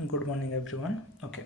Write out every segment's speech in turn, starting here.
Good morning everyone. Okay,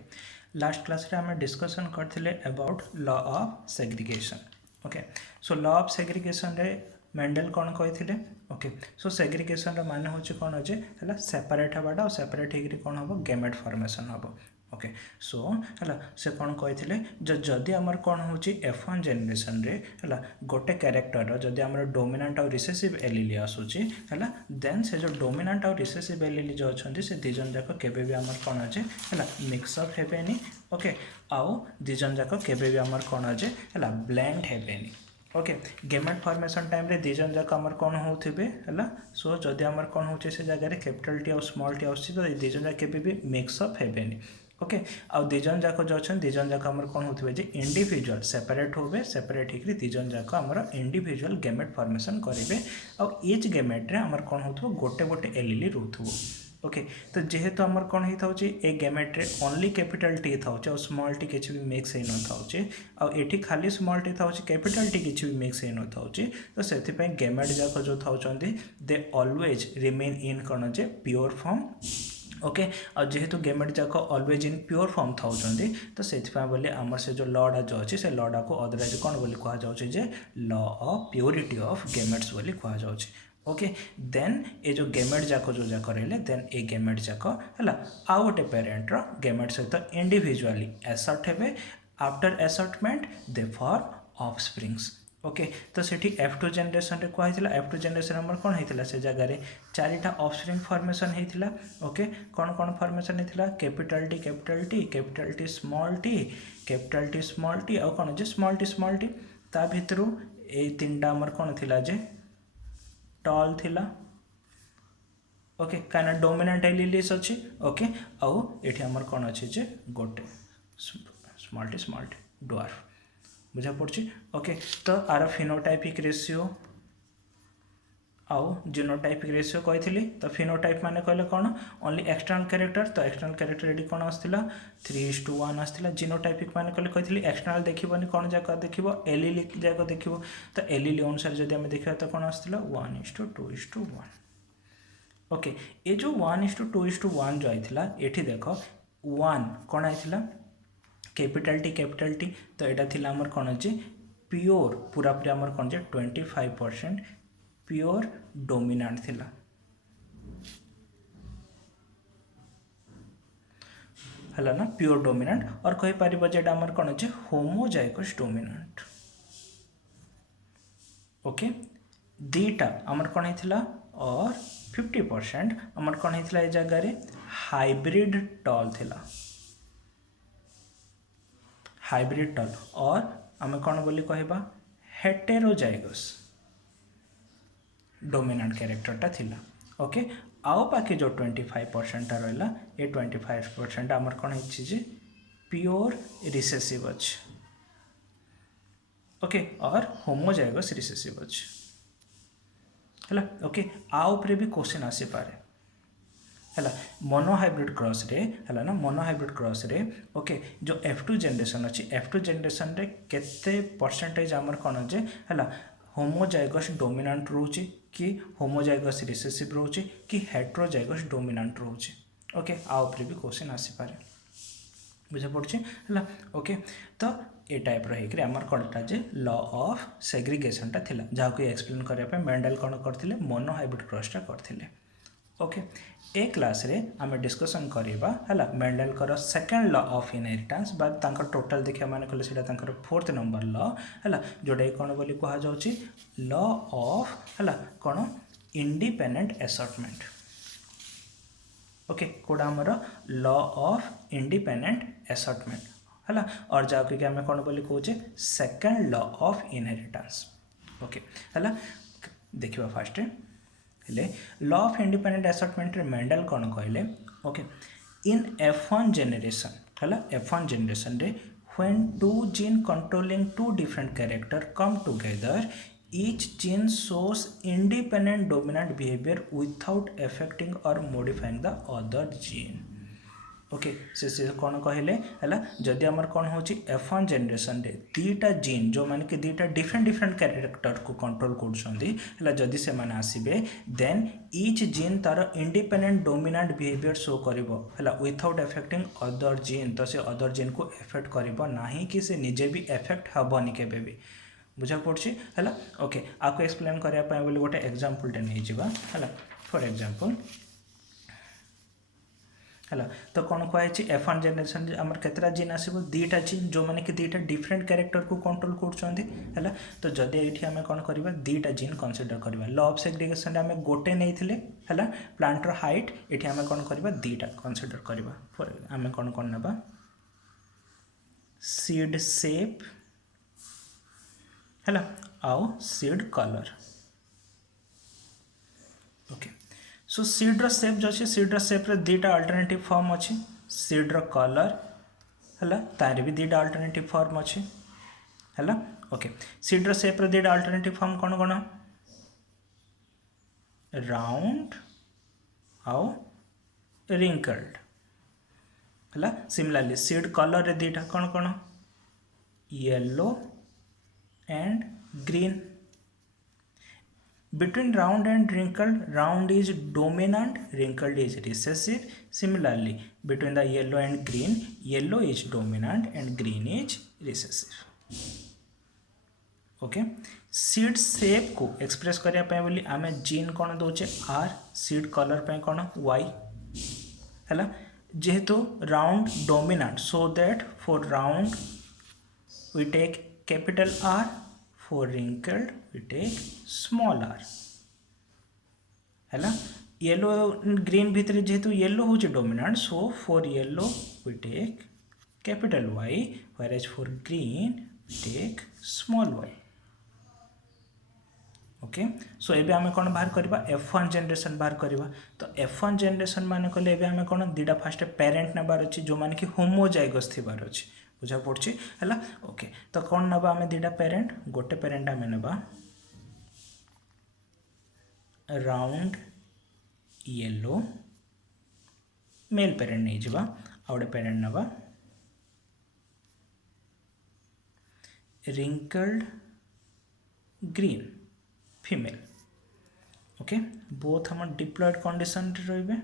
last class रे हमें discussion करथिले about law of segregation. Okay, so law of segregation रे Mendel कौन कही। ओके, सो सेग्रीगेशन मान हूँ कौन अच्छे है सेपरेट हवाटा और सेपरेट होकर कौन हम गेमेट फॉर्मेशन हम। ओके, सो है से कौन कही जदि आमर कौन हो F1 जेनेरेशन रे है गोटे कैरेक्टर जदि आमर डोमिनांट और रिसेसिव एलील आसूची है देन से जो डोमिनांट और रिसेसिव एलील जो अच्छा से दिजन जाक केबे भी आमर कौन अच्छे है मिक्सअप हेबेनी। ओके, आउ दिजन जाक केबे भी आमर कौन अच्छे है ब्लेंड हेबेनी। ओके, गेमेट फॉर्मेशन टाइम रे दिजन जाक आमर कौन होथिबे है। सो जदि आमर कौन होचे से जगह कैपिटल टी और स्मॉल टी आउछि तो दिजन जाक केबे भी मिक्सअप हेबेनी। ओके, आउ दिजन जाक जो अच्छा दिजन जाक आमर कौन होथिबे जे इंडिविजुअल सेपरेट होबे सेपरेट हेकरी दिजन जाक आमर इंडिविजुअल गेमेट फॉर्मेशन करिवे। आउ ईच गेमेट रे आमर कौन होथबो गोटे गोटे एलील रहथबो। ओके, तो जेहेतु आमर कौन होता है ए गेमेट रे ओनली कैपिटल टी था और स्मॉल टी किसी भी मिक्स हो न था आठी खाली स्मॉल टी था कैपिटल टी किसी भी मिक्स हो न था तो से गेमेट जाक जो था दे ऑलवेज रिमेन इन कौन जे प्योर फॉर्म। ओके, आ जेहेतु गेमेट जाक ऑलवेज इन प्योर फॉर्म था तो से बोले आमर से जो लॉटा जो अच्छे से लॉटा को अदरवाइज कौन बोली कहुचे law of purity of gametes बोली कहुचे। ओके, देन ये जो गेमेट जाक जो जाक रही देन ए गेमेट जाक है आउ गोटे पेरेन्टर गेमेट सहित इंडिविजुअली एसर्ट हे। After assortment they form offsprings. Okay, तो सेठी F2 जेनेरेशन रे कहला F2 जेनेरेशन हमर कौन होता से जगह चारिटा ऑफस्प्रिंग फॉर्मेशन होता। ओके, कौन कौन फॉर्मेशन होता capital T capital T small T capital T small T और कौन जे स्मॉल टी ता भितरु ए तीनटा हमर कौन थिला जे टॉल थिला। ओके, कहीं डोमिनेंट एलिलिस अच्छी। ओके, आउ ये आमर कौन अच्छे जे गोटे स्मॉल टी डॉर्फ बुझा पड़ी। ओके, तो आर फिनोटाइपिक रेशियो आउ जीनोटाइपिक रेशियो कही तो फिनोटाइप माने कहले कौन ओनली एक्सटर्नल कैरेक्टर तो एक्सटर्नल कैरेक्टर ये कौन आसाला 3:1 आसाला। जीनोटाइपिक माने कहले कही एक्सटर्नल देखिबनी कौन जाक देखिबो एलील जाक देखिबो तो एलील अनुसार जब आम देखा तो कौन आसाला 1:2:1। ओके, ये जो 1:2:1 जो आईला ये देख 1 कौन आईला कैपिटल टी तो यहाँ थी आमर कौन अच्छे प्योर पूरा पूरी आमर कौन 25% प्योर डोमिनांट थिला। है ना प्योर डोमिनांट और कही पार जेटा आमर कौन अच्छे होमोजाइगस डोमिनांट। ओके, दीटा आमर कौन होता और 50% आमर कौन होता है जगह हाइब्रिड टॉल थिला हाइब्रिड टॉल और आम कौन बोली कहबा हेटेरोजाइगस डोमिनांट कैरेक्टरटा थिला। ओके, आउ बाकी जो 25% रहा ये 25% आमर कौन है प्योर रिसेसिव अच्छे। ओके, और होमोजाइगस रिसेसिव अच्छे है। ओके, आउे भी क्वेश्चन आसी पारे है मोनोहाइब्रिड क्रॉस रे है ना मोनोहाइब्रिड क्रॉस रे। ओके, जो F2 जेनेरेशन अच्छी F2 जेनेरेशन रे केते परसेंटेज आमर कौन अच्छे है होमोजाइगस डोमिनांट रोचे कि होमोजाइगस रिसेसिव रोचे कि हेट्रोजाइगस डोमिनांट रोचे। ओके, आउे भी क्वेश्चन आसी पारे बुझा पड़े है। ओके, तो ये टाइप रही आमर कौनटा जे लॉ ऑफ सेग्रीगेशनटा थिला जहाँ एक्सप्लेन करने मेंडल कौन करते मोनोहाइब्रिड क्रॉसटा करते। ओके, ए क्लास रे आम डिस्कसन करवा है मेंडल कर सेकेंड लॉ ऑफ इनहेरिटेंस बा टोटल देखा माने कहले सेटा 4th नंबर लॉ है जोटा कौन बोली कहुचे लॉ ऑफ है कौन इंडिपेंडेंट एसर्टमेंट। ओके, कौटा आमर लॉ ऑफ इंडिपेंडेंट एसर्टमेंट है और जहाँ कि आम कौन बोली कहे second law of inheritance. Okay, है देखा first law of independent assortment Mendel कौन कहले। ओके, इन F1 जेनेरेशन है F1 जेनेरेशन रे when 2 gene controlling 2 different character come together each gene shows independent dominant behavior without affecting or modifying the other gene। Okay से कौन कहले है जदि आमर कौन हो F1 जेनरेशन रे दीटा जीन जो माने कि दीटा डिफरेंट डिफरेंट कैरेक्टर को कंट्रोल कर जदि से माने आसीबे देन ईच जीन तार इंडिपेंडेंट डोमिनेंट बिहेवियर शो करिवो है विथआउट अफेक्टिंग अदर जीन तो से अदर जीन को एफेक्ट करिवो नाही कि से निजे भी एफेक्ट हबनी केबे भी बुझा पड़छि है ओके आपको एक्सप्लेन करिया पय बोली गोटे एग्जांपल टे नै जिबा है फॉर एग्जांपल है तो कौन कहुई F1 जेनरेशन आमर केतरा जीन आसो दीटा जीन जो मैंने कि दीटा डिफरेंट कैरेक्टर को कंट्रोल कर तो जदि ये आम कौन करवा दीटा जीन कंसीडर करवा लॉ ऑफ सेग्रीगेशन आम गोटे नहीं है प्लांटर हाइट ये आम कौन करवा दीटा कंसीडर करवा फॉर आम कौन कौन ना सीड शेप है आउ सीड कलर ओके सो सीड्र शेप जो अच्छे सीड्र शेप रे दीटा अल्टरनेटिव फॉर्म अच्छी सीड्र कलर है तार भी दीटा अल्टरनेटिव फॉर्म अच्छी है ओके सीड्र शेप रे दीटा अल्टरनेटिव फॉर्म कौन कौन राउंड आउ रिंकल्ड है सिमिलरली सीड कलर रे दीटा कौन कौन yellow and green between round and wrinkled round is dominant wrinkled is recessive similarly between the yellow and green yellow is dominant and green is recessive okay seed shape को express करिया पे बोली आमे gene कोन दोचे r seed colour पे कोन y हैला जेहेतु round dominant so that for round we take capital R for wrinkled we take small r है येलो ग्रीन भितर जेहेतु येलो हूँ dominant so for yellow we take capital Y whereas for green we take small y okay so एबे आमे कोन बाहर करबा F1 generation बाहर करबा तो F1 जनरेशन माने कहले एबे आमे कोन दीटा फास्ट पेरेंट नबार अछि जो माने कि होमोजाइगस थिबार अछि बुझा पड़छि है ओके तो कौन नबा आमे दीटा पेरेंट गोटे पेरेंट आमे नबा राउंड येलो मेल पेरेंट नहीं जिबा आउडे पेरेंट नबा wrinkled green female okay both हम डिप्लॉयड कंडीशन रे रहबे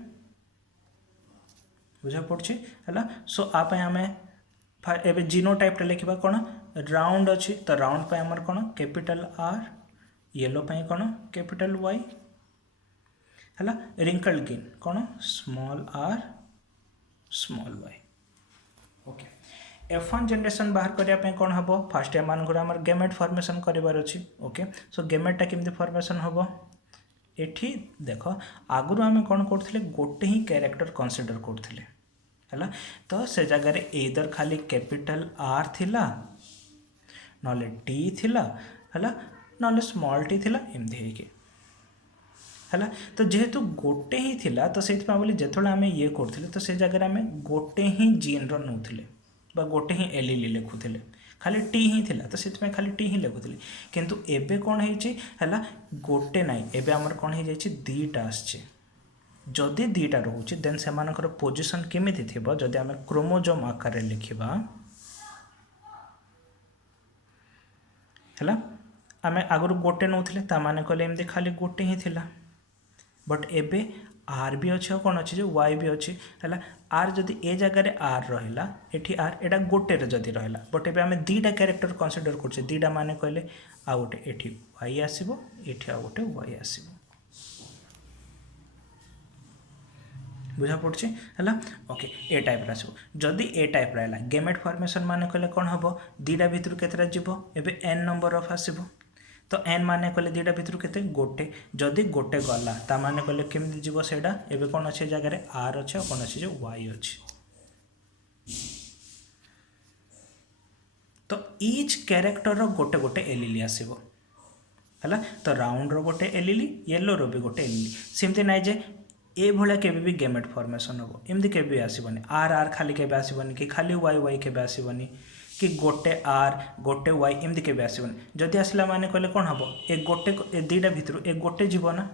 बुझा पड़छि है सो आप आमे एबे जीनोटाइप लिखा कौन राउंड अच्छी तो राउंड पे आमर कौन कैपिटल R येलो पे कौन कैपिटल Y है रिंकल्ड ग्रीन कौन small r small y okay F1 generation बाहर करने कौन हम फास्ट एम आमर गेमेट फॉर्मेशन करार अच्छी ओके सो गेमेटा केमती फॉर्मेशन हम एठी देख आगुरी आम कौन करते गोटे ही कैरेक्टर कंसीडर करते है तो से जगह एदर खाली कैपिटल R थिला नॉले T थिला है नॉले स्मॉल t थिला एमती है तो जेहेतु गोटे ही थिला तो से बोली जिते आम ये करते तो से जगह आम गोटे ही जीन रोले बा गोटे ही एलीली लिखुले खाली टी ही थिला तो से खाली टी ही लिखुले किंतु एबे कौन है गोटे ना एबे आमर कौन हो जाए दीटा आसचे जदि दीटा रोचे देन से पोजिशन केमिति थिबो जदि आम क्रोमोजोम आकार लिखिबा है आम आगु गोटे नौले ताने कहले एमती खाली गोटे ही थिला बट एबे R भी अच्छे और कौन अच्छे Y भी अच्छे है R जदि ए जगह R रहा एठी R एटा गोटे जदि रहा बट एबे आम दीटा कैरेक्टर कंसीडर करछे दीटा माने कहले आ गोटे एठी Y आसीबो एठी आ गोटे Y आसीबो बुझा पड़े है ओके ए टाइप आसो जदि ए टाइप रहा गेमेट फॉर्मेशन माने कहले कौन हम दीटा भितर केतरा जीव एबे n नंबर ऑफ आसीबो तो n माने कहले दीटा भितर केते गोटे जदि गोटे गला ता माने कहले केमति जीव सेडा एबे कौन अच्छे जगह R अच्छे और कौन अच्छे जो Y अच्छे तो ईच कैरेक्टर रो गोटे गोटे एलीली आसीबो है तो राउंड रो गोटे एलीली येलो रो भी गोटे एलीली सेमती नाइ जे ए भाया केबे गेमेट फॉर्मेशन हम एमती केबे आसबनी R R खाली केबे आसबनी कि खाली Y Y केबे आसबनी कि गोटे R गोटे Y एमती केबे आसबनी जदि आसला माने कहले कौन हम ए गोटे ए दीटा भितर ए गोटे जीव ना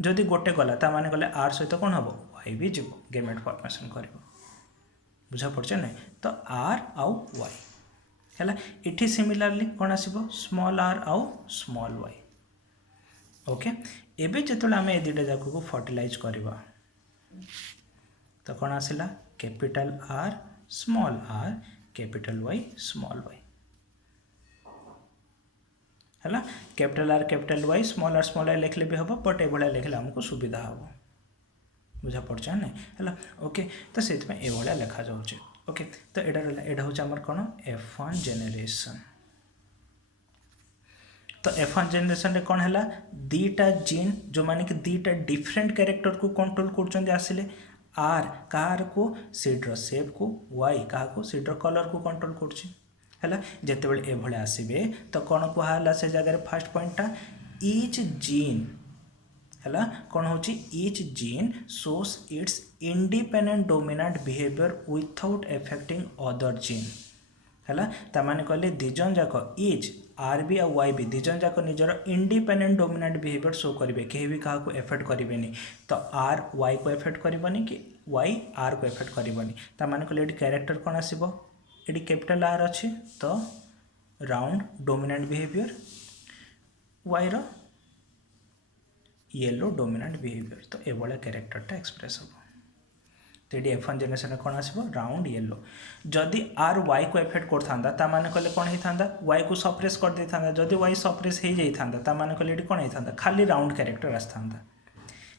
जदि गोटे गला ता माने कहले R सहित कौन हम Y भी जीव गेमेट फॉर्मेशन करिवो बुझा पड़छ ना तो आर आउ वाई है इठी सिमिलारली कौन आसो स्मॉल आर आउ स्मॉल वाई ओके एबे जेतले आम ए दुटा जाक को फर्टिलाइज करवा तो कौन आसला capital R capital Y small Y है कैपिटल वाई स्मॉल आर लिखले भी हम बट ये लिखले आमको सुविधा हम बुझा पड़छ ना है ओके तो से ये लिखा जाऊे ओके तो यहाँ हूँ आमर कौन F1 जेनेरेशन तो F1 जेनेरेशन रे कौन है दीटा जीन जो माने कि दीटा डिफरेंट कैरेक्टर को कंट्रोल कर आसिले आर कहार को सीड्र शेप को वाई क्या को सीड्र कलर को कंट्रोल कर जितेबाला ये आसबे तो कौन कहला से जगह फास्ट पॉइंटा ईच जीन है कौन हो each gene shows it's independent dominant behaviour without affecting other gene है ताने कहले दिजन जाक ईच आर बी और वाई बी दिजन जाक निजर इंडिपेंडेंट डोमिनेंट बिहेवियर शो करेंगे कहीं भी क्या एफेक्ट करेंगे तो आर वाई को एफेक्ट करनी कि वाई आर को एफेक्ट करनी ताने कहले ये कैरेक्टर कौन आसो ये कैपिटल आर अच्छे तो राउंड डोमिनेंट बिहेवियर वाई रो येलो डोमिनेंट बिहेवियर तो ये कैरेक्टरटा एक्सप्रेस हम तो ये F1 जेनेरेशन कौन आसो राउंड येलो जदि आर वाई को एफेक्ट करता माने कहले कौन होता वाई को सप्रेस कर देता जदि वाई सप्रेस हो जाता माने कहले ये कौन होता खाली राउंड कैरेक्टर आसता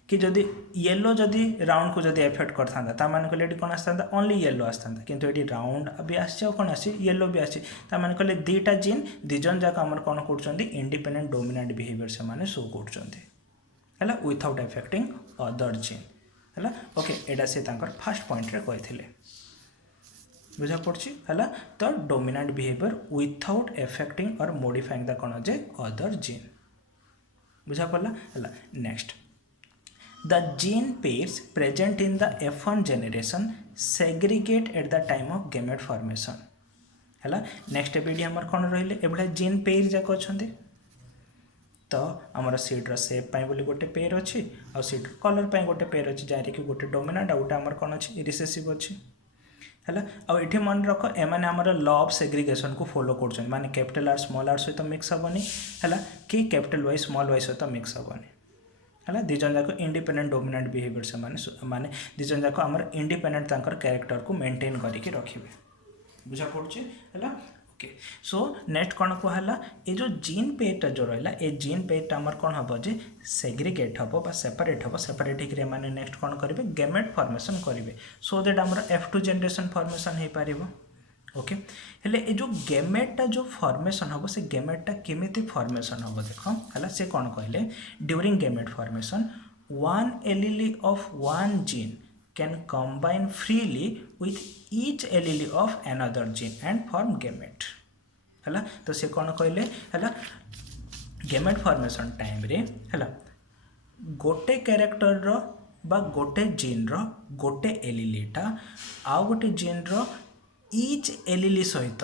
कि जदि येलो जदि राउंड को जदि एफेक्ट करता माने कहले ये कौन आसता ओनली येलो आसता किंतु ये राउंड भी आसी कौन आसी येलो भी आसी माने कहले दीटा जीन दिजन जाक आमर कौन कर इंडिपेंडेंट डोमिनेंट बिहेवियर से शो कर विथआउट एफेक्टिंग अदर जीन है ओके एटा से फास्ट पॉइंट रे कही बुझा पड़ी है तो डोमिनेंट बिहेवियर विथआउट एफेक्टिंग और मॉडिफाइंग द कौन जे अदर जीन बुझा पड़ा है next the gene pairs present in the F1 generation segregate at the time of gamete formation है नेक्स्ट एबीडी हमर कौन रहिले एबडा जीन पेयर जाक अच्छे तो आमर सीड्र सेप बोली गोटे पेयर अच्छी आ सीड्र कलर पर गोटे पेयर अच्छी जहाँ कि गोटे डोमिनेंट आ गोटे आमर कौन अच्छी रिसेसिव अच्छी है आठ मन रख एम आमर लॉ ऑफ सेग्रीगेशन को फॉलो कर माने कैपिटल आर स्मॉल आर सहित मिक्स हेनी है कि कैपिटल वाई स्मॉल वाई सहित मिक्स हेनी है दिजन जाक इंडिपेंडेंट डोमिनेंट बिहेवियर से माने दिजन जाक आमर इंडिपेंडेंट कैरेक्टर को मेंटेन करके रखिए बुझा पड़े है ओके सो नेक्स्ट कौन कहला ये जो जीन पेयरटा जो रहा ये जीन पेयरटा आमर कौन हम जे सेग्रीगेट हम बा सेपरेट हम सेपरेट होकर माने नेक्स्ट कौन करेंगे गेमेट फॉर्मेशन करेंगे सो दैट आमर F2 जेनेरेशन फॉर्मेशन हो पार ओके हेले ये जो गेमेटा जो फॉर्मेशन हम से गेमेटा केमिति फॉर्मेशन हम देख है से कौन कहले during gamete formation one allele of one gene can combine freely with each allele of another gene and form gamete है तो से कौन कहले है गेमेट फॉर्मेशन टाइम रे है गोटे कैरेक्टर रो बा गोटे जीन रो गोटे एलीलीटा आउ गोटे जीन रो ईच एलीली सहित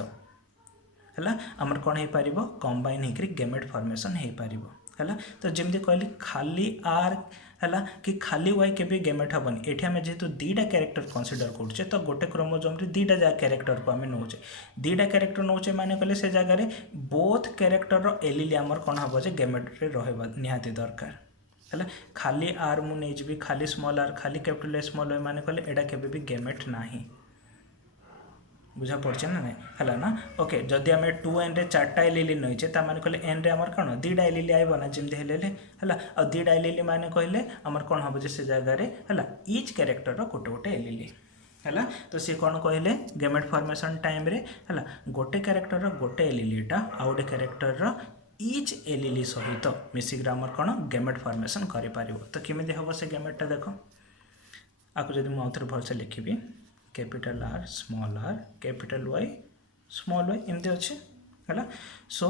है आमर कौन हो पार कंबाइन होकर गेमेट फॉर्मेशन हो पार है तो जमी कहली खाली आर है कि खाली वाई के गेमेट हेनी ये आम जेहेतु दीटा कैरेक्टर कनसीडर करुचे तो गोटे क्रोमोजोम दीटा कैरेक्टर को आम नौचे दीटा कैरेक्टर नौचे माने कहले से जगह बोथ कैरेक्टर एलीली आमर कौन हम जे गेमेट रे रहा निहाती दरकार है खाली आर मुझे खाली स्मॉल आर खाली कैपिटल स्मॉल वाई माने कहले एटा केबे भी गेमेट नाही बुझा पड़े ना है ना ओके जदि आम 2n रे 4टा एलीली नहींचे माने कहले n रे आमर कौन दीटा एलीली आइब ना जमी हेले है आ दीटा एलीली माने कहले आमर कौन हम जे से जगह है ईच कैरेक्टर गोटे गोटे एलीली है तो सी कौन कहले गेमेट फॉर्मेशन टाइम रे है गोटे कैरेक्टर गोटे एलीलीटा आ गोटे कैरेक्टर ईच एलीली सहित मिसिक आमर कौन गेमेट फॉर्मेशन कर तो केमी हम से गेमेटा देख आपको जब मुझे भलसे लिखी capital R capital Y small y एमती अच्छे है सो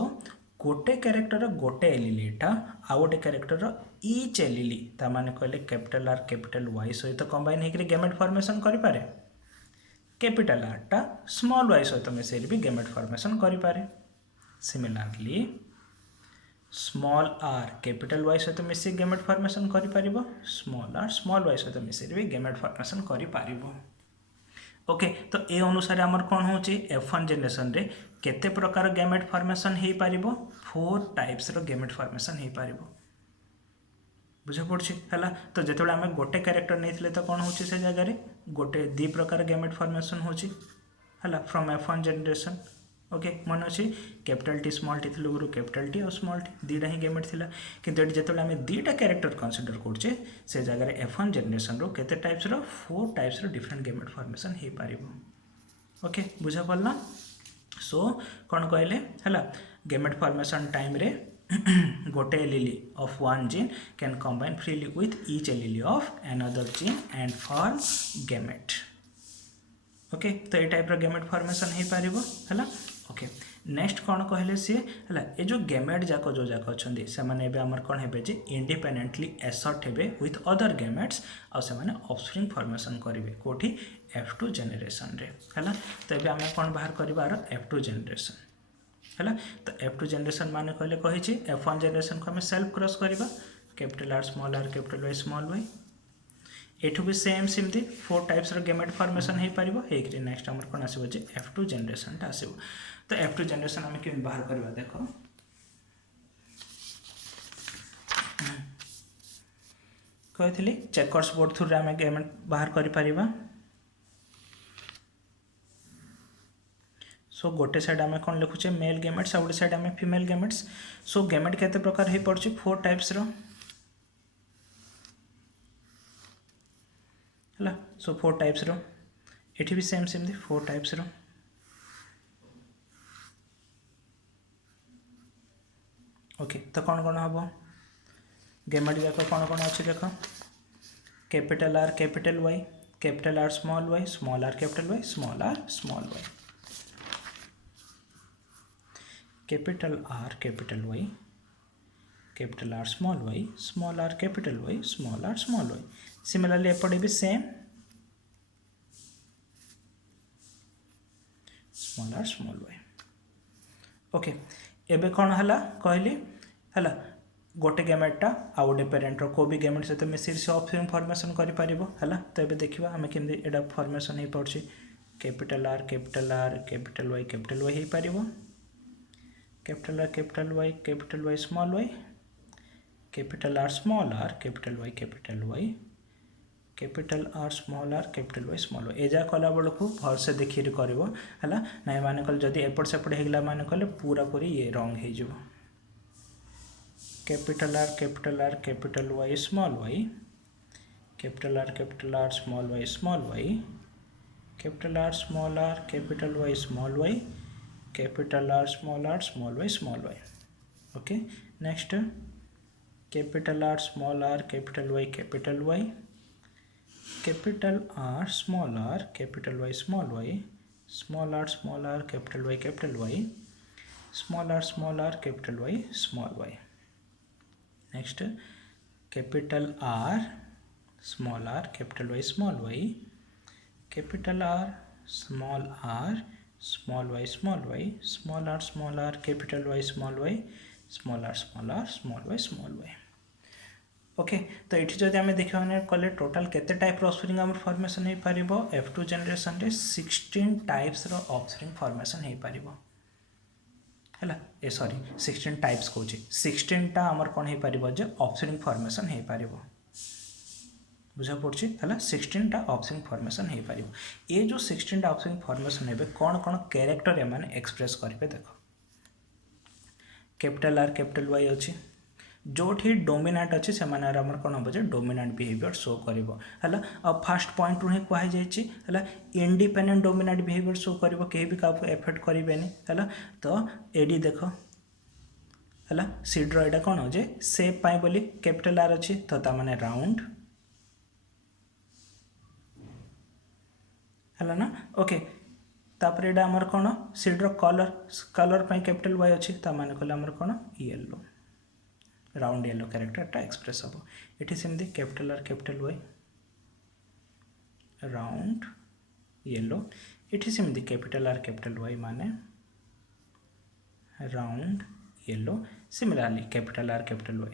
गोटे कैरेक्टर गोटे एलीलीटा आ गोटे कैरेक्टर ईच एलीली ताने कहले कैपिटल आर कैपिटल वाई सहित कंबाइन होकर गेमेट फॉर्मेशन करें कैपिटल आरटा स्मॉल वाई सहित मिसेल भी गेमेट फॉर्मेशन करें सिमिलारली स्मॉल आर कैपिटल वाई सहित मिसिक गेमेट फॉर्मेशन करें स्मॉल आर स्मॉल वाई सहित मिसेल भी गेमेट फॉर्मेशन करें ओके तो ए अनुसार आमर कौन हो F1 जनरेशन रे केते प्रकार गैमेट फॉर्मेशन हो पारिबो 4 टाइप्स रो गैमेट फॉर्मेशन हो पारिबो बुझा पड़छि हला तो जेतोले आमे गोटे कैरेक्टर नैथिले तो कौन होछि से जगह रे गोटे दी प्रकार गैमेट फॉर्मेशन होछि हला फ्रॉम F1 जनरेशन ओके मन अच्छी कैपिटल टी स्मॉल टी थी गुरु कैपिटल टी और स्मॉल टी दीटा ही गेमेट थिला किंतु एटी जेतोले आमे दीटा कैरेक्टर कंसीडर करछे से जगह रे F1 जनरेशन रो केते टाइप्स रो 4 टाइप्स रो डिफरेंट गेमेट फॉर्मेशन हे पारिबो ओके बुझा पड़ला सो कौन कहले हला गेमेट फॉर्मेशन टाइम रे गोटे allele of one gene can combine freely with each allele of another gene and form gamete okay तो ये टाइप रो गेमेट फॉर्मेशन हो पारिबो हला ओके नेक्स्ट कौन कहले सी है ये जो गेमेट जाक जो जाक अच्छा से मैंने आमर कौन हे जे इंडिपेंडेंटली एसर्ट हे विथ अदर गेमेट्स आ से ऑफस्प्रिंग फॉर्मेशन करेंगे कोठी F2 जनरेशन रे है तो ये आम कौन बाहर करार F2 जनरेशन है तो F2 जनरेशन मान कहले कही F1 जनरेशन को आम सेल्फ क्रॉस करवा कैपिटल R स्मॉल वाई एठू भी सेम सेमती 4 टाइप्स रो गेमेट फॉर्मेशन हो पारिबो हेकरी नेक्स्ट हमर कोन आसीबो जे F2 जनरेशन ता आसीबो तो F2 जनरेशन हम केम बाहर करबा देखो कहथिली चेकर्स बोर्ड थ्रू रे हम गेमेट बाहर करि परिबा सो गोटे साइड आम कौन लिखुचे मेल गेमेट्स आ गोटे साइड आम फीमेल गेमेट्स सो गेमेट केते प्रकार हो पड़छि 4 टाइप्स रो है सो 4 टाइप्स रो एठी भी सेम सेम 4 टाइप्स रो ओके तो कौन कौन हम गेमेट जाक कौन कौन अच्छे देख capital R capital Y capital R small r capital Y small y capital R capital Y capital R small r capital Y small y similarly एपटे भी सेम स्मॉल y ओके एबे कौन हला कहली हला गोटे गेमेटा आ गोटे पेरेंट रो को भी गेमेट सहित मिसिर से ऑफस्प्रिंग फॉर्मेशन करि परिबो हला तो एबे देखिबा हमें केमदी एडा फॉर्मेशन हे पड़छि कैपिटल R कैपिटल Y हे परिबो capital R capital Y small y capital R small r capital Y capital R small r capital Y small y एजा कला बेलू भल से देखिए कर है मान कल जदि एपट सेपट होगा मान कले पूरा पूरी ये रंग हो capital R capital Y small y capital R small y capital R small r capital Y small y capital R small y okay next capital R small r capital Y capital R small r capital Y small r capital Y small r capital Y small y next capital R small r capital Y small y capital R small y small r capital Y small y small y okay तो ये जब आम देखा कले total केते type offspring आम formation हो पारिबो F2 generation रे 16 टाइप्स रो ऑफस्प्रिंग फॉर्मेशन हो पारिबो हैला ए सॉरी 16 टाइप्स कहूँ 16 टा आमर कौन हो पारिबो जे ऑफस्प्रिंग फॉर्मेशन हो पारिबो बुझा पड़छि हैला 16 टा ऑफस्प्रिंग फॉर्मेशन हो पारिबो ये जो 16 टा ऑफस्प्रिंग फॉर्मेशन हेबे कौन कौन कैरेक्टर एमान एक्सप्रेस करिवे देखो कैपिटल R कैपिटल Y अछि जोठी डोमिनेंट अच्छी से कौन हम जे डोमिनेंट बिहेवियर शो करिवो हला अब फर्स्ट पॉइंट रु ही कहि जाइछि हला इंडिपेंडेंट डोमिनेंट बिहेवियर शो करिवो केही भी काको एफेक्ट करिवेनी हला तो एडी देखो हला सीड्रो एडा कौन हो जे शेप पाई बोली कैपिटल R अच्छी तो ता माने राउंड हला ना ओके तापर एडा हमर कौन सीड्रो कलर पाई कैपिटल Y अच्छी ता माने कहले हमर कौन yellow round yellow character express हम ये सेमती capital R capital Y round yellow ये सेमती कैपिटल R कैपिटल Y माने round yellow similarly capital R capital Y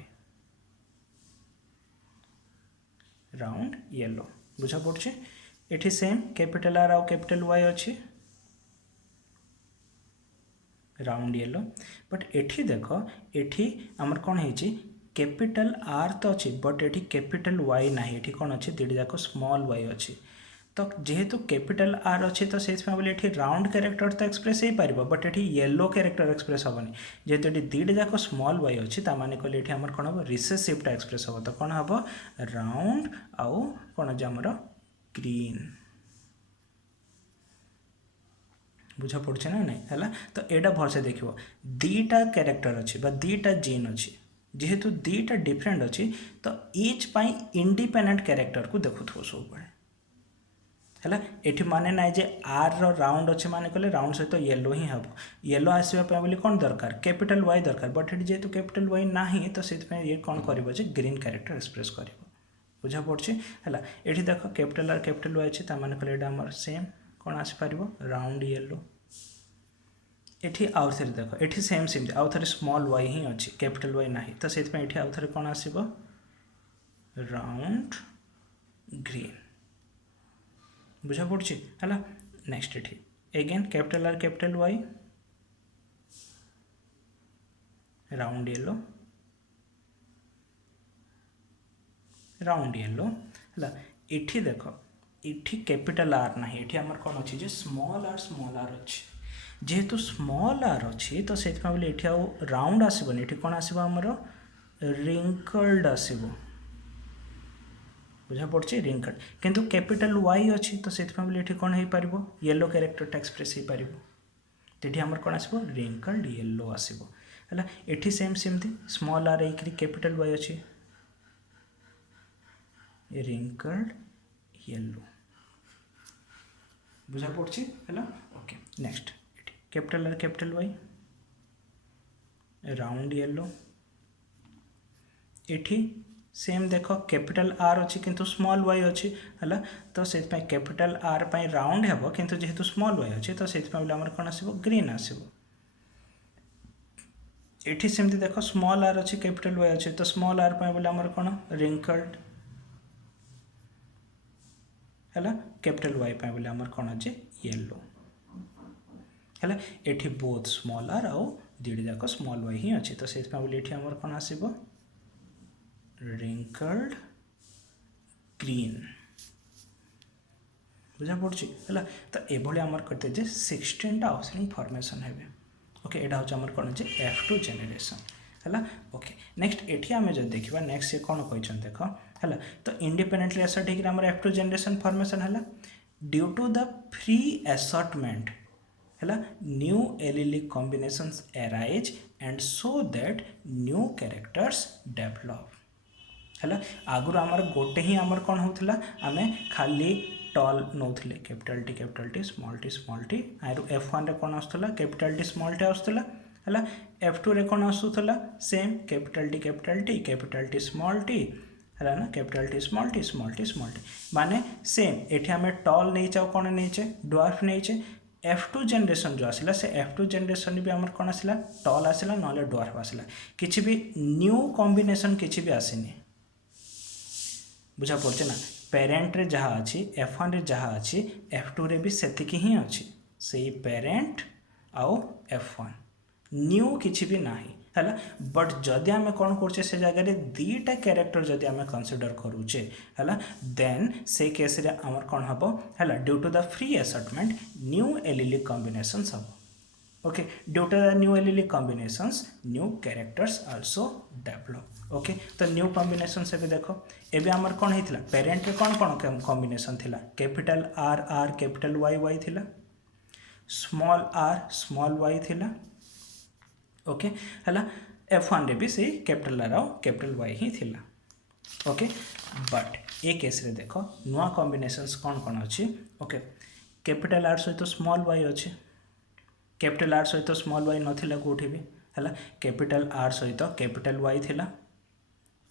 round yellow बुझा पड़े एठी सेम कैपिटल आर आउ कैपिटल वाई अच्छी राउंड येलो बट एठी देख एठी आमर कौन है कैपिटल आर तो अच्छी बट एठी कैपिटल वाई ना एठी कौन अच्छी दुईटा जाक स्मॉल वाई अच्छी तो जेहेतु कैपिटल आर अच्छी तो से बोले राउंड कैरेक्टर तो एक्सप्रेस हो पार बट ये येलो कैरेक्टर एक्सप्रेस हेनी जेहेतु ये दुईटा जाक स्मॉल वाई अच्छी ताने कहले ये आम कौन हम रिसेसिवटा एक्सप्रेस हम तो कौन हम राउंड आउ कौन आमर ग्रीन बुझा पड़े ना नहीं है तो यहाँ भलसे देख दीटा कैरेक्टर अच्छी दीटा जीन अच्छी जेहेतु दीटा डिफरेंट अच्छी तो इच पाई इंडिपेंडेंट कैरेक्टर को देखु सब है ये माने ना जे आर राउंड अच्छे माने कहले राउंड सहित येलो ही हम येलो आसवाई बोली कौन दरकार कैपिटल वाई दरकार बट ये जेहेतु कैपिटल वाई ना तो से ये कौन कर ग्रीन कैरेक्टर एक्सप्रेस कर बुझा पड़े है ये देख कैपिटल आर कैपिटल वाई अच्छे ताने कहले ये आम सेम कौन आसपार राउंड येलो एठी आउ थे देख एठी सेम सेम आउ थे स्मॉल वाई ही अच्छी कैपिटल वाई ना तो से आउ थे कौन आसब राउंड ग्रीन बुझा पड़े है नेक्स्ट एठी again capital R capital Y round yellow है एठी देख एठी कैपिटल आर ना एठी आमर कौन अच्छी स्मॉल आर अच्छी जेहेतु स्मॉल आर अच्छी तो से बोले ये आउ राउंड आसबनी ये कौन आसब आमर रिंकल्ड आसब बुझा पड़े रिंकल्ड किंतु कैपिटल वाई अच्छी तो से बोले ये कौन हो पार येलो कैरेक्टर एक्सप्रेस हो पार तो ये आमर कौन आसब रिंकल्ड येलो आसब है ये सेम सेमती स्मॉल आर एक कैपिटल वाई अच्छी रिंकल्ड येलो बुझा पड़े है okay next capital R capital Y round yellow एठी सेम देख कैपिटल आर अच्छी किंतु स्मॉल वाई अच्छी है तो से कैपिटल आर पाई राउंड हेबो किंतु जेहेतु स्मॉल वाई अच्छी तो से बोले आमर कौन आसब ग्रीन आसब एठी सेमती देख स्मॉल आर अच्छी कैपिटल वाई अच्छी तो स्मॉल आर पाई बोले आमर कौन रिंकल्ड है कैपिटल वाई पाई बोले आमर कौन अच्छे येलो है एठी बोथ स्मॉल आर आउ दुईटा जाक स्मॉल वाई ही अच्छी तो से बोले ये आमर कौन आसब रिंकल्ड ग्रीन बुझा पड़े है तो ये आमर करते 16टा हाउसिंग फॉर्मेशन है ओके यहाँ हूँ आमर कौन है F2 जेनेरेशन है ओके नेक्स्ट एठी आम जो देखा नेक्स्ट से कौन कहते देख है तो इंडिपेंडेंटली एसर्ट होकर आमर F2 जेनेरेशन फॉर्मेशन है ड्यू टू द फ्री असर्टमेंट है new allelic combinations arise and so that new characters develop है आगुरी आमर गोटे ही आमर कौन होता आम खाली टल नौले कैपिटल टी स्मॉल टी आरु F1 रे कौन आसूला कैपिटल टी स्मॉल टी आसूला है F2 रे कौन आसूला same capital T small T है ना कैपिटल टी स्मॉल टी माने सेम एठी आम टल नहीं कौन नहीं ड्वार्फ नहीं F2 जेनरेशन जो आसला से F2 जेनरेशन भी आमर कौन आसला टल आसला ना ड्वार्फ आसला किसी भी न्यू कॉम्बिनेशन किसी भी आसनी बुझा पड़े ना पेरेंट रे जहाँ अच्छी F1 रे जहाँ अच्छी F2 रे भी सेतिकी ही अच्छी से पेरेंट आउ F1 न्यू किसी भी ना है बट जदि आम कौन करछे से जगह दीटा कैरेक्टर जदि आम कंसीडर करूचे है देन से केस रे आमर कौन हम है due to the free assortment new allelic combinations हम okay due to the new allelic combinations new characters also develop okay तो न्यू कॉम्बिनेशंस एबे देखो एबे आमर कौन होता पेरेंट रे कौन कौन कॉम्बिनेशन थिला कैपिटल आर कैपिटल वाई थिला स्मॉल आर स्मॉल वाई थिला ओके है F1 रे भी से कैपिटल आर आउ कैपिटल वाई ही थिला ओके बट ए केस रे देखो नुआ कॉम्बिनेशंस कौन कौन अच्छी ओके कैपिटल आर सहित स्मॉल वाई अच्छी कैपिटल आर सहित स्मॉल वाई नथिला कोठी भी है कैपिटल आर सहित कैपिटल वाई थिला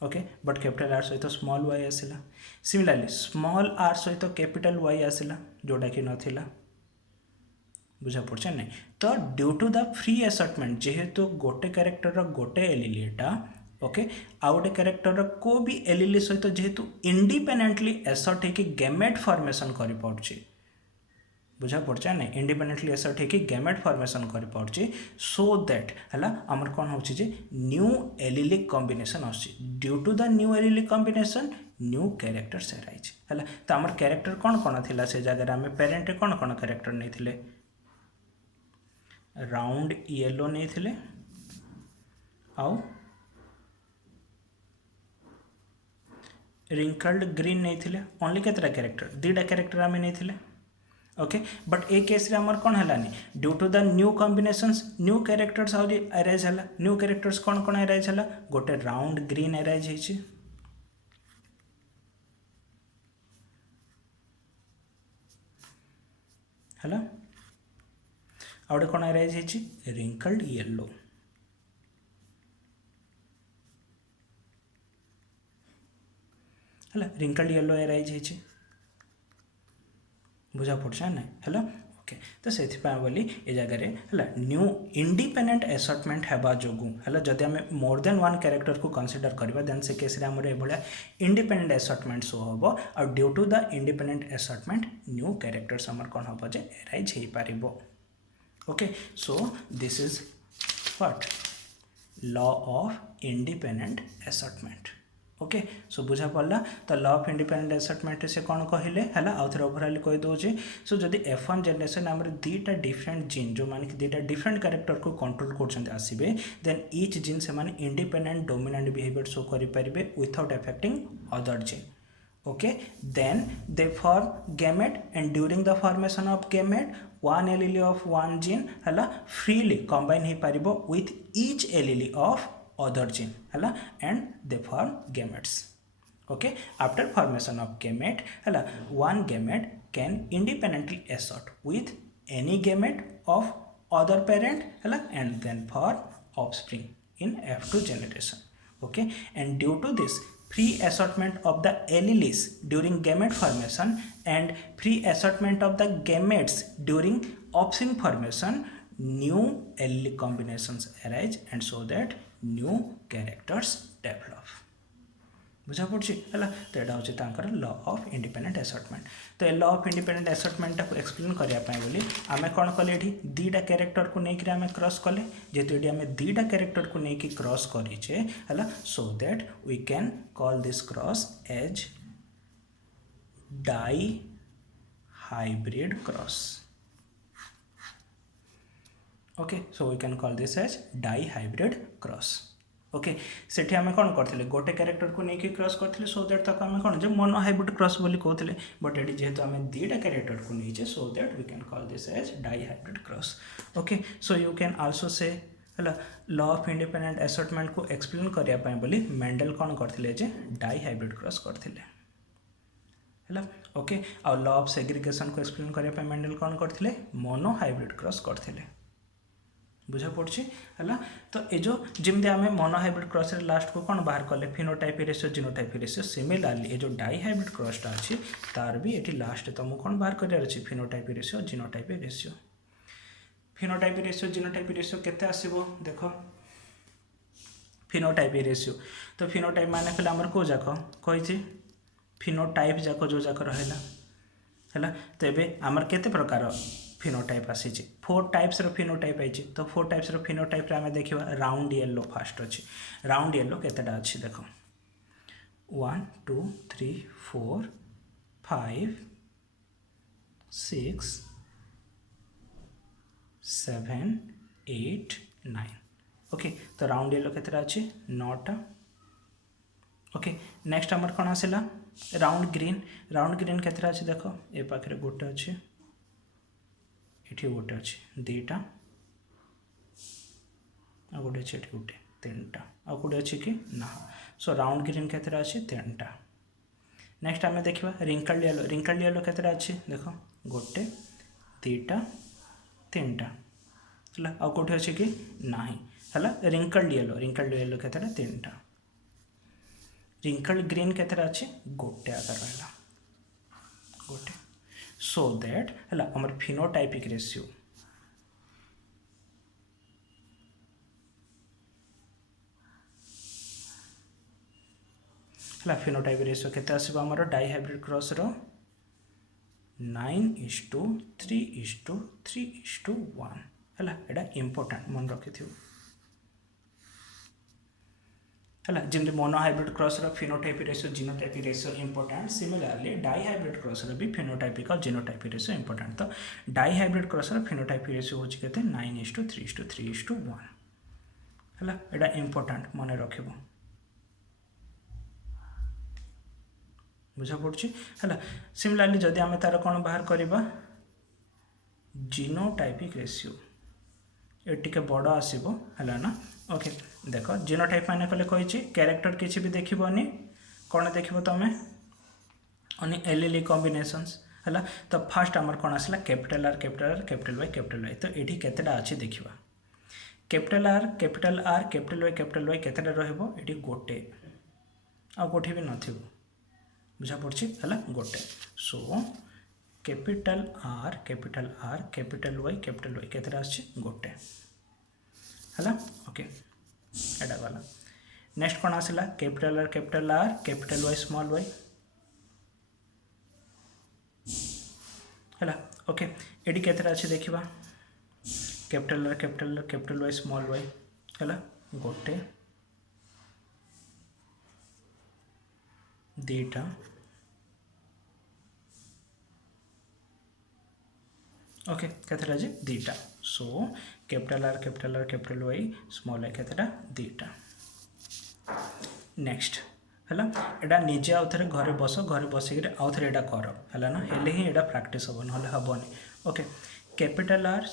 ओके बट कैपिटल आर सहित स्मॉल वाई आसला सिमिलरली स्मॉल आर सहित कैपिटल वाई आसला जोटा कि नथिला बुझा पड़े नहीं तो ड्यू टू द फ्री असर्टमेंट जेहेतु गोटे कैरेक्टर गोटे एलिलिटा ओके आउ गोटे क्यारेक्टर को भी एलील सहित जेहेतु इंडिपेंडेंटली एसर्ट होकर गैमेट फॉर्मेशन कर पार्छ बुझा पड़े ना इंडिपेंडेंटली एसर्ट होकर गैमेट फॉर्मेशन कर पार्छ सो दैट है आमर कौन हो new allelic combination due to the new allelic combination new characters arise है तो आमर कैरेक्टर कौन कौन थिला से जगह आम पेरेंट कौन कौन कैरेक्टर नहीं राउंड येलो नहीं आउ रिंकल्ड ग्रीन नहीं ओनली केतरा कैरेक्टर दीटा कैरेक्टर आम नहीं ओके बट ए केस रे हमर कौन है due to the new combinations new characters आउरी अराइज है न्यू कैरेक्टर्स कौन कौन अराइज है गोटे राउंड ग्रीन अराइज है आउटे कौन अराइज है रिंकल्ड येलो है रिंकल्ड येलो अराइज है बुझा पड़ा ना है ओके तो से बोली ए जगह है न्यू इंडिपेंडेंट एसर्टमेंट हेबा जोगु है जदि आम मोर देन वन कैरेक्टर को कंसीडर करबा देन से केस रे हमर ए भलिया इंडिपेंडेंट एसर्टमेंट शो होबो और due to the independent assortment new characters हमर कोन होबो जे अराइज हे पारिबो okay so this is what law of independent assortment okay so बुझा पड़ा तो लॉ ऑफ इंडिपेंडेंट एसर्टमेंट से कौन कहले है आउ थे ओवरऑल कही दूसरे सो जदि F1 जनरेशन आम दीटा डिफरेंट जीन जो माने कि दीटा डिफरेंट कैरेक्टर को कंट्रोल कर आसबे देन ईच जीन से माने इंडिपेंडेंट डोमिनेंट बिहेवियर शो करें without affecting other gene okay then they form gamete and during the formation of gamete one allele of one gene है freely combine हो पार with each allele of other gene है and they form gametes okay after formation of gamete है one gamete can independently assort with any gamete of other parent है and then form offspring in F2 generation okay and due to this free assortment of the alleles during gamete formation and free assortment of the gametes during offspring formation new allele combinations arise and so that new characters develop बुझा पड़ी है तो यहाँ हूँ law of independent एसर्टमेंट तो law of independent एसर्टमेंट को explain करने बोली आम कौन कले दीटा कैरेक्टर को लेकिन आम क्रॉस कले जेहेतु ये आम दीटा कैरेक्टर को लेकिन क्रॉस करें है so that we can call this cross as dihybrid cross okay so we can call this as dihybrid cross okay सेठी आम कौन करते गोटे कैरेक्टर को लेकिन क्रॉस करते सो दैट तक आम कौन जो मोनो हाइब्रिड क्रॉस बोली कहते बट ये जेहेतु आम दीटा कैरेक्टर को नहीं so that we can call this as dihybrid cross okay so you can also say है लॉ ऑफ इंडिपेंडेंट एसर्टमेंट को एक्सप्लेन करने बोली मेंडल कौन करते डाई हाइब्रिड क्रॉस करते है okay uh law of segregation को एक्सप्लेन करने मेंडल कौन करते मोनो हाइब्रिड क्रॉस करते बुझा पड़ी है तो ये जो जमी आम मोनो हाइब्रिड क्रॉस लास्ट को कौन बाहर कले फिनोटाइप रेशियो जीनोटाइप रेशियो सिमिलारली ये जो डाई हाइब्रिड क्रॉसटा अच्छी तार भी ये लास्ट तुमको कौन बाहर कर phenotype ratio genotype ratio phenotype ratio genotype ratio केते आसीबो देखो फिनोटाइप रेशियो तो फिनोटाइप माने कहले हमर को जाक कही फिनोटाइप जाक जो जाक रहला है तो ये आमर केते प्रकार फिनोटाइप आसी 4 टाइप्स रो फिनोटाइप आई तो 4 टाइप्स रो फिनोटाइप रे हमें देखिबा राउंड येलो फास्ट अछि राउंड येलो केतेटा अछि देखो 1 2 3 4 5 6 7 8 9 ओके तो राउंड येलो केतेटा अछि 9टा ओके नेक्स्ट हमर कोन आसिला राउंड ग्रीन केतेटा अछि देखो ए पाखरे गोटे अछि ये गोटे अच्छे दीटा आ गोटे अच्छे गोटे 3टा आ गोटे अच्छे कि ना सो राउंड ग्रीन केतेटा अच्छे 3टा नेक्स्ट आम देखा रिंकल्ड येलो केतेटा अच्छे देख गोटे 2टा 3टा है आ कौटे अच्छे कि ना है रिंकल्ड येलो केतेटा 3टा रिंकल्ड ग्रीन केतेटा अच्छे गोटे आकार रहा गोटे सो दैट है आमर फिनोटाइपिक रेशियो है फिनोटाइप रेशियो केते आसीबो हमर डाइहाइब्रिड क्रॉस रो 9:3:3:1 है एटा इंपोर्टेंट मन रखि थियो है जमी मोनोहाइब्रिड क्रॉस रो phenotype ratio genotype ratio important similarly dihybrid cross रो भी फिनोटाइपिक और जीनोटाइप रेशियो इंपोर्टेंट तो डाइहाइब्रिड क्रॉस रो फिनोटाइप रेशियो होची केते 9:3:3:1 है एटा इंपोर्टेंट मन रखिबो बुझा पड़ुछि है सिमिलरली जदि आम तार कौन बाहर करवा जीनोटाइपिक रेशियो ये टिके बड़ आसब है ना ओके देख जीनोटाइप माने कले कही कैरेक्टर किसी भी देखनी कौन देख तुम ओनली एलएलई कॉम्बिनेशंस है तो फास्ट आमर कौन आसला कैपिटल आर कैपिटल वाई तो ये केतेटा अच्छी देखा कैपिटल आर कैपिटल वाई केतेटा रहिबो एटी गोटे आ गोटे भी नथिबो बुझा पड़ी है गोटे so capital R capital Y केतेटा आछि गोटे है ओके एटा गला नेक्स्ट कौन आसला capital R capital Y small Y है ओके एटी केतेटा अच्छे देखा capital R capital Y small Y है गोटे दीटा ओके केतेटा जे दीटा so capital R capital Y small I केतेटा दीटा नेक्स्ट है एटा निजे आउ थे घरे बसिक आउ थे एटा कर है ना हेले ही एटा प्रैक्टिस हम ना हेनी okay capital R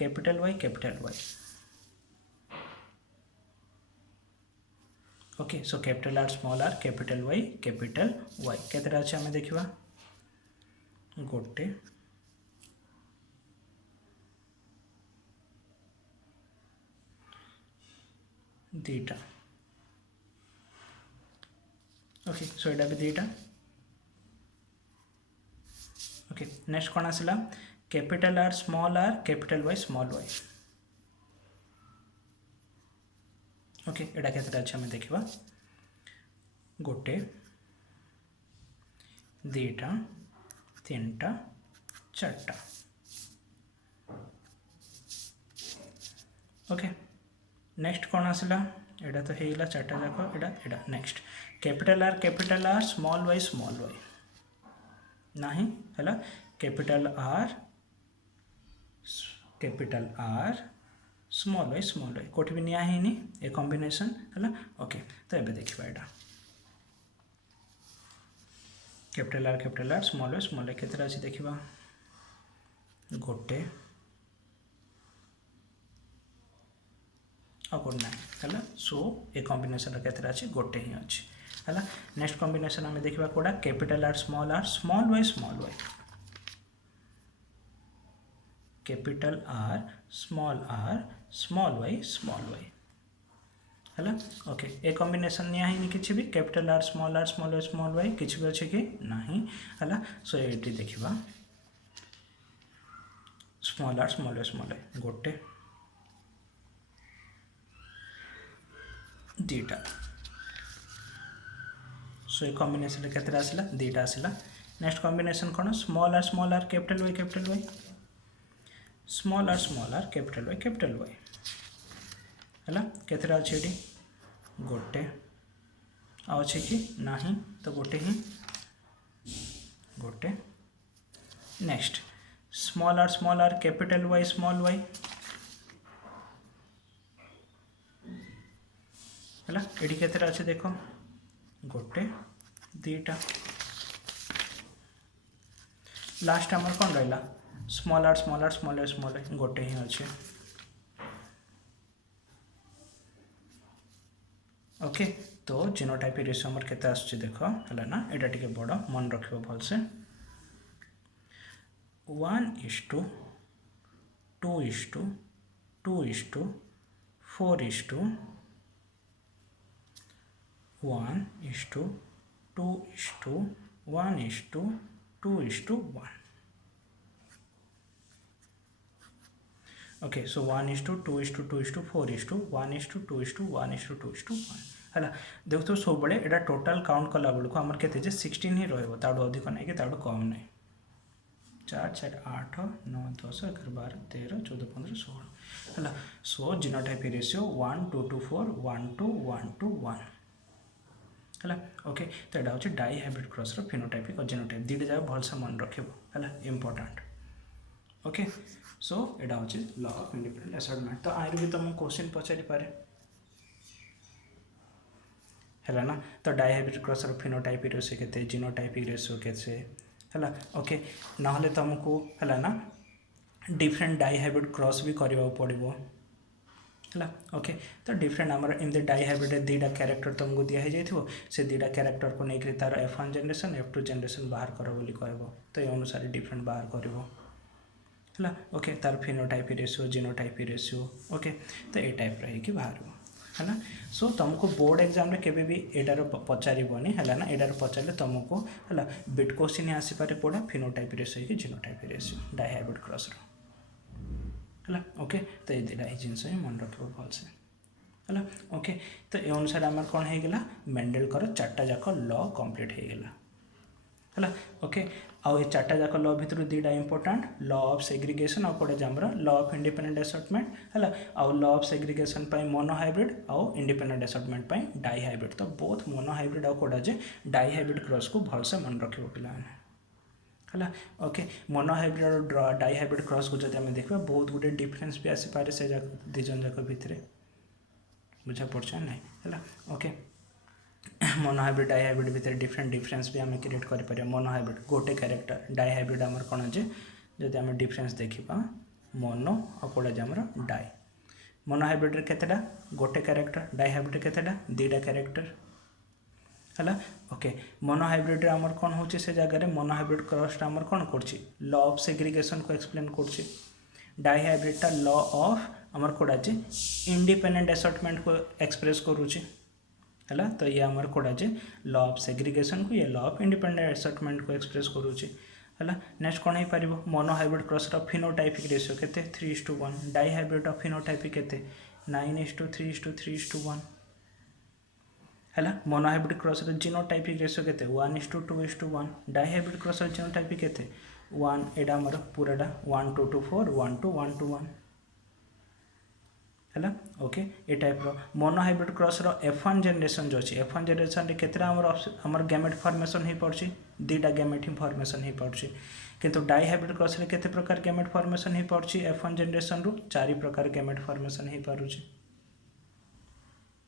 capital Y okay so capital R capital Y केतेटा अच्छे आम देखा गोटे दीटा ओके सो एटा भी दीटा ओके नेक्स्ट कौन आसला capital R capital Y small y okay एटा केतेटा अच्छे आम देखा गोटे दीटा तीनटा चारटा ओके नेक्स्ट कौन आसला एटा तो हेला चारटा जाक एटा next capital R small y नहीं है कैपिटल आर स्मॉल वाई कोठी भी निया है ए कॉम्बिनेशन है ओके तो ये देखा यहाँ कैपिटल आर स्मॉल वाई केतेटा अच्छे देखा गोटे गुड नाइन है सो ए कॉम्बिनेशन केतेटा अच्छे गोटे ही अच्छी है नेक्स्ट कॉम्बिनेशन आम देखा कौटा capital R small Y capital R small Y है ओके ए कॉम्बिनेशन निया ही किसी भी कैपिटल आर स्मॉल वाई किसी भी अच्छे कि नहीं है सो ये देखा स्मॉल वाई गोटे दीटा सो ये कॉम्बिनेशन केतेटा आसला दीटा आसला नेक्स्ट कॉम्बिनेशन कौन small r capital Y small r capital Y है केतेटा अच्छे ये गोटे अच्छे कि नहीं तो गोटे ही गोटे next small r capital Y small Y है ये केतेटा अच्छे देख गोटे दीटा लास्ट आमर कौन रहा स्मॉल आर गोटे ही अच्छे ओके तो जीनोटाइप रेशियो आमर केते आसुछि देख है ना एटा टिके बड़ मन रखिबो भलसे 1:2:4:2:1:2:1:2:1 okay so 1:2:2:4:1:2:1:2:1 है देखो सब एटा टोटाल काउंट कला बेलू आमर के 16 ही रही अधिक नहीं कि कम नहीं 4 4 8 9 10 11 12 13 14 15 16 है सो जीनोटाइप रेशियो 1 2 2 4 1 2 1 2 1 है ओके तो यहाँ हूँ डाई हाइब्रिड क्रॉस फिनोटाइपिक और जीनोटाइप दुईटा जगह भलसे मन रखिए है इंपोर्टाट ओके सो यहाँ हूँ लॉ ऑफ इंडिपेंडेंट असॉर्टमेंट तो आयु भी तुमको क्वेश्चन पचारि पारे है ना तो dihybrid cross phenotypic ratio केते जीनोटाइपिक रेशियो केते है ओके ना तुमको है ना डिफरेंट डाई हाइब्रिड क्रॉस भी करने पड़ो है ओके तो डिफरेंट आमर एमती डाई हाइब्रिड दुईटा क्यारेक्टर तुमको दिखाई जाइए से दुईटा क्यारेक्टर को लेकर तार F1 जेनरेशन F2 जेनरेशन बाहर कर बोली कहब तो ये अनुसार डिफरेंट बाहर कर ओके तार phenotype ratio genotype ratio okay तो ये टाइप रही बाहर है ना सो तुमको बोर्ड एग्जाम रे केबे भी एटार पचारिबनी है ना एटार पचारे तुमको है बिट क्वेश्चन ही आसीपारे पड़ा फिनोटाइप रेशियो कि genotype ratio dihybrid cross है ओके तो ये दुटा ही जिनस ही मन रख भलसे है ओके तो ये अनुसार आम कौन होगा मेंडेल कर चार्टा जाक लॉ कंप्लीट होगा है ओके आउ ये चार्टा जाक लॉ भितर दुईटा इंपोर्टाट लॉ ऑफ सेग्रीगेशन आउ कौटे आमर लॉ ऑफ इंडिपेंडेंट असॉर्टमेंट है आउ law of segregation mono hybrid आउ इंडिपेंडेंट असॉर्टमेंट डाई हाइब्रिड तो बोथ मोनो हाइब्रिड आउ कौटा जे डाई हाइब्रिड क्रॉस को भलसे मन रखियो पिलाने है ओके मोनो हाइब्रिड और डाई हाइब्रिड क्रॉस को जब देखा बहुत गुटे डिफरेंस भी आसीपे से दुजन जाक भितर बुझा पड़ा ना है okay monohybrid dihybrid भितर डिफरेंट डिफरेंस भी आम क्रिएट कर मोनो हाइब्रिड गोटे क्यारेक्टर डाई हाइब्रिड आमर कौन जे जदि आम डिफरेंस देखा मोनो और कौटा आमर डाई मोनो हाइब्रिड केतेटा गोटे क्यारेक्टर डाई हाइब्रिड केतेटा दुईटा क्यारेक्टर है ओके मोनो हाइब्रिड आमर कौन हो जगह मोनो हाइब्रिड क्रॉस आमर कौन कर लॉ ऑफ सेग्रीगेशन को एक्सप्लेन कर डाई हाइब्रिडटा लॉ ऑफ आमर कौटा जे इंडिपेंडेंट असॉर्टमेंट को एक्सप्रेस करुचे है तो ये आमर कौटा जे लॉ ऑफ सेग्रीगेशन को ये लॉ ऑफ इंडिपेंडेंट असॉर्टमेंट को एक्सप्रेस करुचे है नेक्स्ट कौन हो पार monohybrid cross phenotypic ratio के 3:1 डाई हाइब्रिड फिनोटाइपिक के 9:3:3:1 है monohybrid cross genotypic ratio के 1:2:1 डाई हाइब्रिड क्रॉस जीनोटाइपिक के 1 एटा आमर पूराटा 1 2 2 4 1 2 1 2 1 है ओके ये type mono hybrid cross F1 generation जो अच्छी F1 जेनरेशन रे केतरा आमर गैमेट फॉर्मेशन हो पड़ी दुईटा गैमेट ही फॉर्मेशन हो पड़ी किंतु डाई हाइब्रिड क्रॉस रे केते प्रकार गैमेट फॉर्मेशन हो पड़ी F1 जेनरेशन रु 4 प्रकार गैमेट फॉर्मेशन हो पारुछि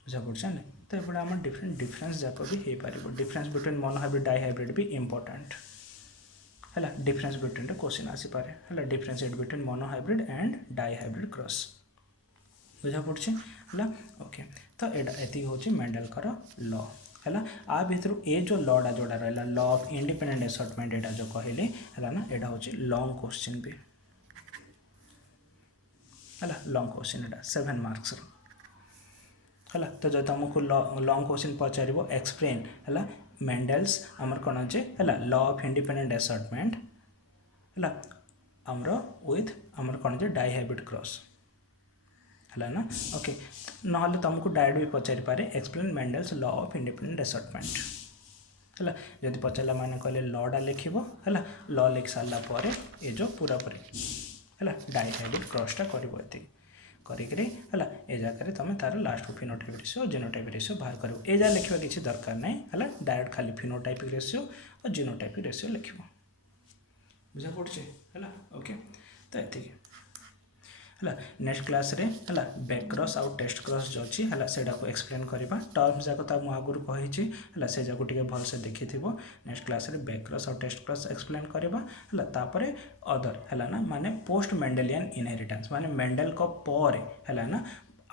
बुझा पड़ा ना तो ये आम डिफरेंट डिफरेंस जाक भी हो पार difference between monohybrid dihybrid भी इंपोर्टाट है डिफरेंस बिटवीन क्वेश्चन आसीपे है differentiate between monohybrid and dihybrid cross बुझा पड़े है ओके तो ये हूँ मेंडेल कर लॉ है आ भितर ये जो लॉटा जोड़ा रहा लॉ ऑफ इंडिपेंडेंट असॉर्टमेंट यहाँ जो कहले है ना यहाँ हूँ लॉन्ग क्वेश्चन भी है लॉन्ग क्वेश्चन यहाँ 7 मार्क्स है तो जो तुमको लॉन्ग क्वेश्चन पचार एक्सप्लेन है मेंडेल्स आमर कौन अच्छे है लॉ ऑफ इंडिपेंडेंट असॉर्टमेंट है आमर विथ आमर कौन जे डाई हाइब्रिड क्रॉस है ना ओके ना तुमको डायरेक्ट भी पचारि पारे explain Mendel's law of independent assortment है जब पचारा मैंने कहले लॉटा लिख है लॉ लिख सारापर ये जो पूरा पूरी है डाई हाइब्रिड क्रॉसटा कर ये जगह तुम तार लास्ट को फिनोटाइप रेशियो और जीनोटाइप रेशियो बाहर कर ये जगह लिखा किसी दरकार नहीं है डायरेक्ट खाली फिनोटाइपिक रेशियो और जीनोटाइपिक रेशियो लिख बुझा पड़े है ओके तो ये है नेक्स्ट क्लास रे है बैक क्रॉस आउ टेस्ट क्रॉस जो अच्छी है से एक्सप्लेन करवा टर्म्स जाक तो आगुरी कही है से जाक भलसे देखी नेक्स्ट क्लास रे बैक क्रॉस आउ टेस्ट क्रॉस एक्सप्लेन करवा है तापर अदर है ना माने पोस्ट मेंडेलियन इनहेरिटेंस माने मेंडेल को पर है ना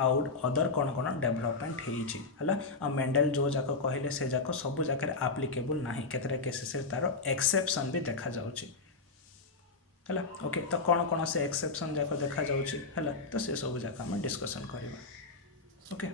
आउट अदर कौन कौन डेवलपमेंट है आ मेंडेल जो जाक कहले से जाक सब जगह आप्लिकेबल ना केतरा केसेस तार एक्सेप्शन भी देखा जाउछि है ओके तो कौन कौन से एक्सेप्शन जाक देखा जाउछि है तो से सब जाक हम डिस्कशन करवा ओके।